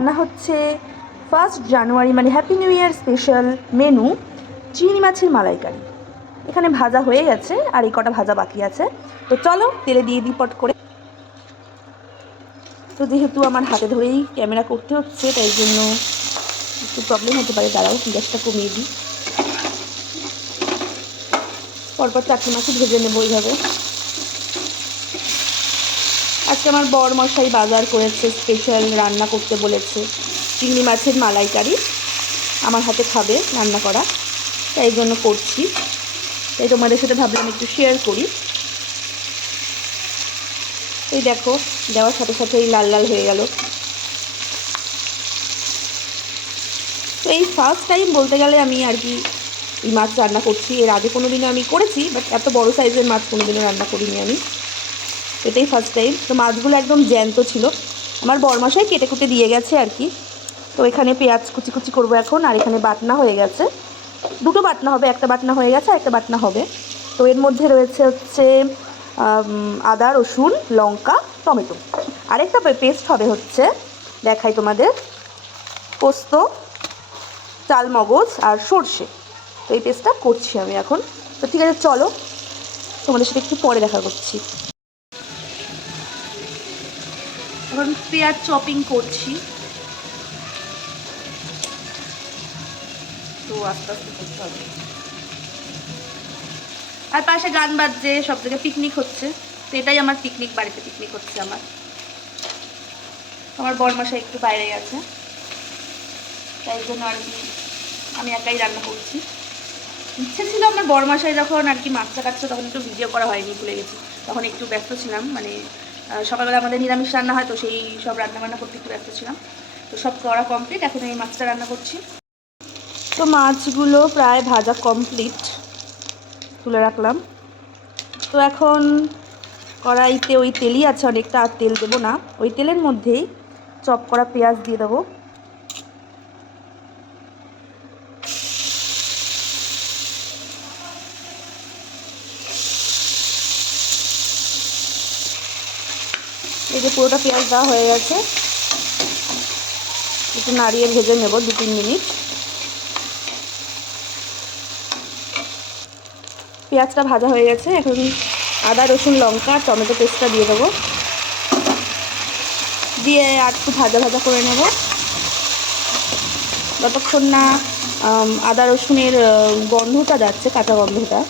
রান্না হচ্ছে 1 জানুয়ারি মানে happy new year special menu চিংড়ি মাছের মালাইকারি। এখানে ভাজা হয়ে গেছে আর এই কটা ভাজা বাকি আছে। তো চলো তেলে দিয়ে দিই পট করে। তো যেহেতু আমার হাতে ধরেই ক্যামেরা করতে হচ্ছে তাই জন্য একটু প্রবলেম হতে পারে, দাঁড়াও গ্যাসটা কমিয়ে দিই। পরপর 4টে মাছই ভেজে নেবো এইভাবে। আজকে আমার বর মশাই বাজার করেছে, স্পেশাল রান্না করতে বলেছে চিংড়ি মাছের মালাইকারি। আমার হাতে খাবে রান্না করা, তাই জন্য করছি। তাই তোমাদের সাথে ভাবলাম একটু শেয়ার করি। এই দেখো দেওয়ার সাথে সাথেই লাল লাল হয়ে গেল। তো এই ফার্স্ট টাইম বলতে গেলে আমি আর কি এই মাছ রান্না করছি। এর আগে কোনো দিনও আমি করেছি, বাট এত বড় সাইজের মাছ কোনো দিনও রান্না করিনি আমি, এটাই ফার্স্ট টাইম। তো মাছগুলো একদম জ্যান্ত ছিল, আমার বরমশাই কেটে কুটে দিয়ে গেছে আর কি। তো এখানে পেঁয়াজ কুচি কুচি করবো এখন, আর এখানে বাটনা হয়ে গেছে, দুটো বাটনা হবে, একটা বাটনা হয়ে গেছে আর একটা বাটনা হবে। তো এর মধ্যে রয়েছে হচ্ছে আদা রসুন লঙ্কা টমেটো, আরেকটা পেস্ট হবে হচ্ছে দেখাই তোমাদের, পোস্ত চালমগজ আর সর্ষে। তো এই পেস্টটা করছি আমি এখন। তো ঠিক আছে চলো তোমাদের সাথে একটু পরে দেখা করছি। এখন পেঁয়াজ চপিং করছি, তো আস্তে আস্তে করতে হবে। আর পাশে গান বাজছে, সব জায়গায় পিকনিক হচ্ছে। তো এটাই আমার পিকনিক, বাড়িতে পিকনিক হচ্ছে আমার বরমশাই একটু বাইরে গেছে, তাই জন্য আর কি আমি একাই রান্না করছি। ইচ্ছে ছিল আমার বরমশাই যখন আর কি মাছটা কাটছে তখন একটু ভিডিও করা হয়নি, ভুলে গেছি, তখন একটু ব্যস্ত ছিলাম। মানে সকালবেলা আমাদের নিরামিষ রান্না হয়, তো সেই সব রান্নাবান্না করতে একটু ব্যস্ত ছিলাম। তো সব করা কমপ্লিট, এখন এই মাছটা রান্না করছি। তো মাছগুলো প্রায় ভাজা কমপ্লিট, তুলে রাখলাম। তো এখন কড়াইতে ওই তেলই আছে অনেকটা, আর তেল দেবো না, ওই তেলের মধ্যেই চপ করা পেঁয়াজ দিয়ে দেবো। এই যে পুরোটা পেঁয়াজ দেওয়া হয়ে গেছে, একটু নাড়িয়ে ভেজে নেব 2-3 মিনিট। পেঁয়াজটা ভাজা হয়ে গেছে, এখন আদা রসুন লঙ্কা টমেটো পেস্টটা দিয়ে দেবো, দিয়ে আর একটু ভাজা ভাজা করে নেব যতক্ষণ না আদা রসুনের গন্ধটা যাচ্ছে, কাঁচা গন্ধটা।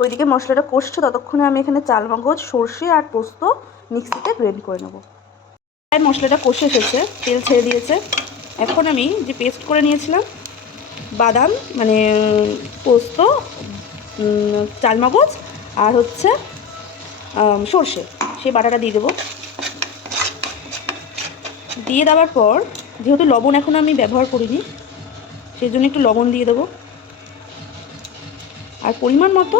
ওইদিকে মশলাটা কষছে, ততক্ষণে আমি এখানে চালমগজ সর্ষে আর পোস্ত মিক্সিতে গ্রেন্ড করে নেব। মশলাটা কষে এসেছে, তেল ছেড়ে দিয়েছে। এখন আমি যে পেস্ট করে নিয়েছিলাম বাদাম মানে পোস্ত চালমগজ আর হচ্ছে সর্ষে, সেই বাটাটা দিয়ে দেবো। দিয়ে দেওয়ার পর যেহেতু লবণ এখন আমি ব্যবহার করিনি, সেই জন্য একটু লবণ দিয়ে দেবো, আর পরিমাণ মতো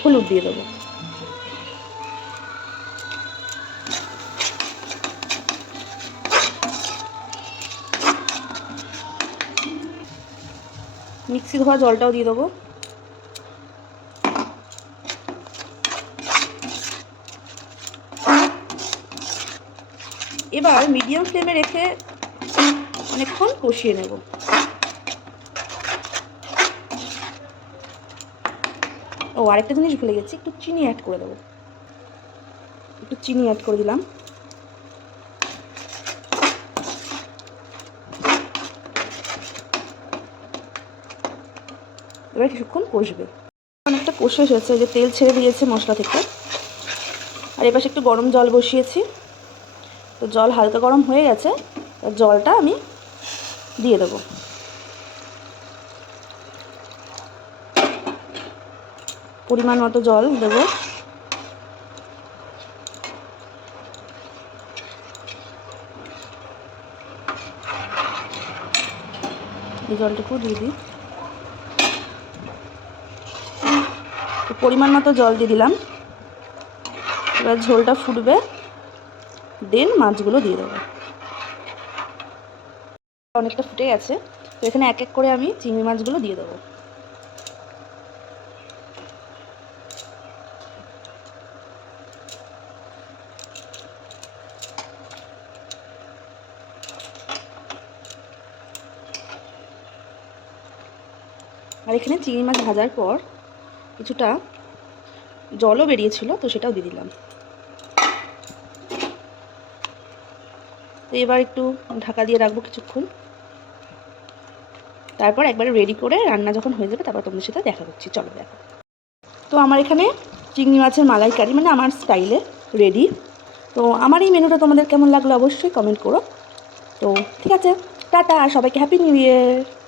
হলুদ দিয়ে দেবো। মিক্সি ধোয়া জলটাও দিয়ে দেবো। এবার মিডিয়াম ফ্লেমে রেখে অনেকক্ষণ কষিয়ে নেব। ও আরেকটা জিনিস ভুলে গেছি, একটু চিনি অ্যাড করে দেবো, একটু চিনি অ্যাড করে দিলাম। এবার কিছুক্ষণ কষবে, অনেকটা কষে এসেছে, যে তেল ছেড়ে দিয়েছে মশলা থেকে। আর এপাশে একটু গরম জল বসিয়েছি, তো জল হালকা গরম হয়ে গেছে, জলটা আমি দিয়ে দেবো। পরিমাণ মতো জল দেবো। এই জলটুকু দিয়ে দিই, পরিমাণ মতো জল দিয়ে দিলাম। এবার ঝোলটা ফুটবে, দেন মাছগুলো দিয়ে দেবো। অনেকটা ফুটে গেছে, তো এখানে এক এক করে আমি চিংড়ি মাছগুলো দিয়ে দেবো। আর এখানে চিংড়ি মাছ ভাজার পর কিছুটা জলও বেরিয়েছিল, তো সেটাও দিয়ে দিলাম। তো এবার একটু ঢাকা দিয়ে রাখবো কিছুক্ষণ, তারপর একবারে রেডি করে রান্না যখন হয়ে যাবে তারপর তোমাদের সাথে দেখা করছি। চলো দেখো। তো আমার এখানে চিংড়ি মাছের মালাইকারি মানে আমার স্টাইলে রেডি। তো আমার এই মেনুটা তোমাদের কেমন লাগলো অবশ্যই কমেন্ট করো। তো ঠিক আছে, টাটা, আর সবাইকে হ্যাপি নিউ ইয়ার।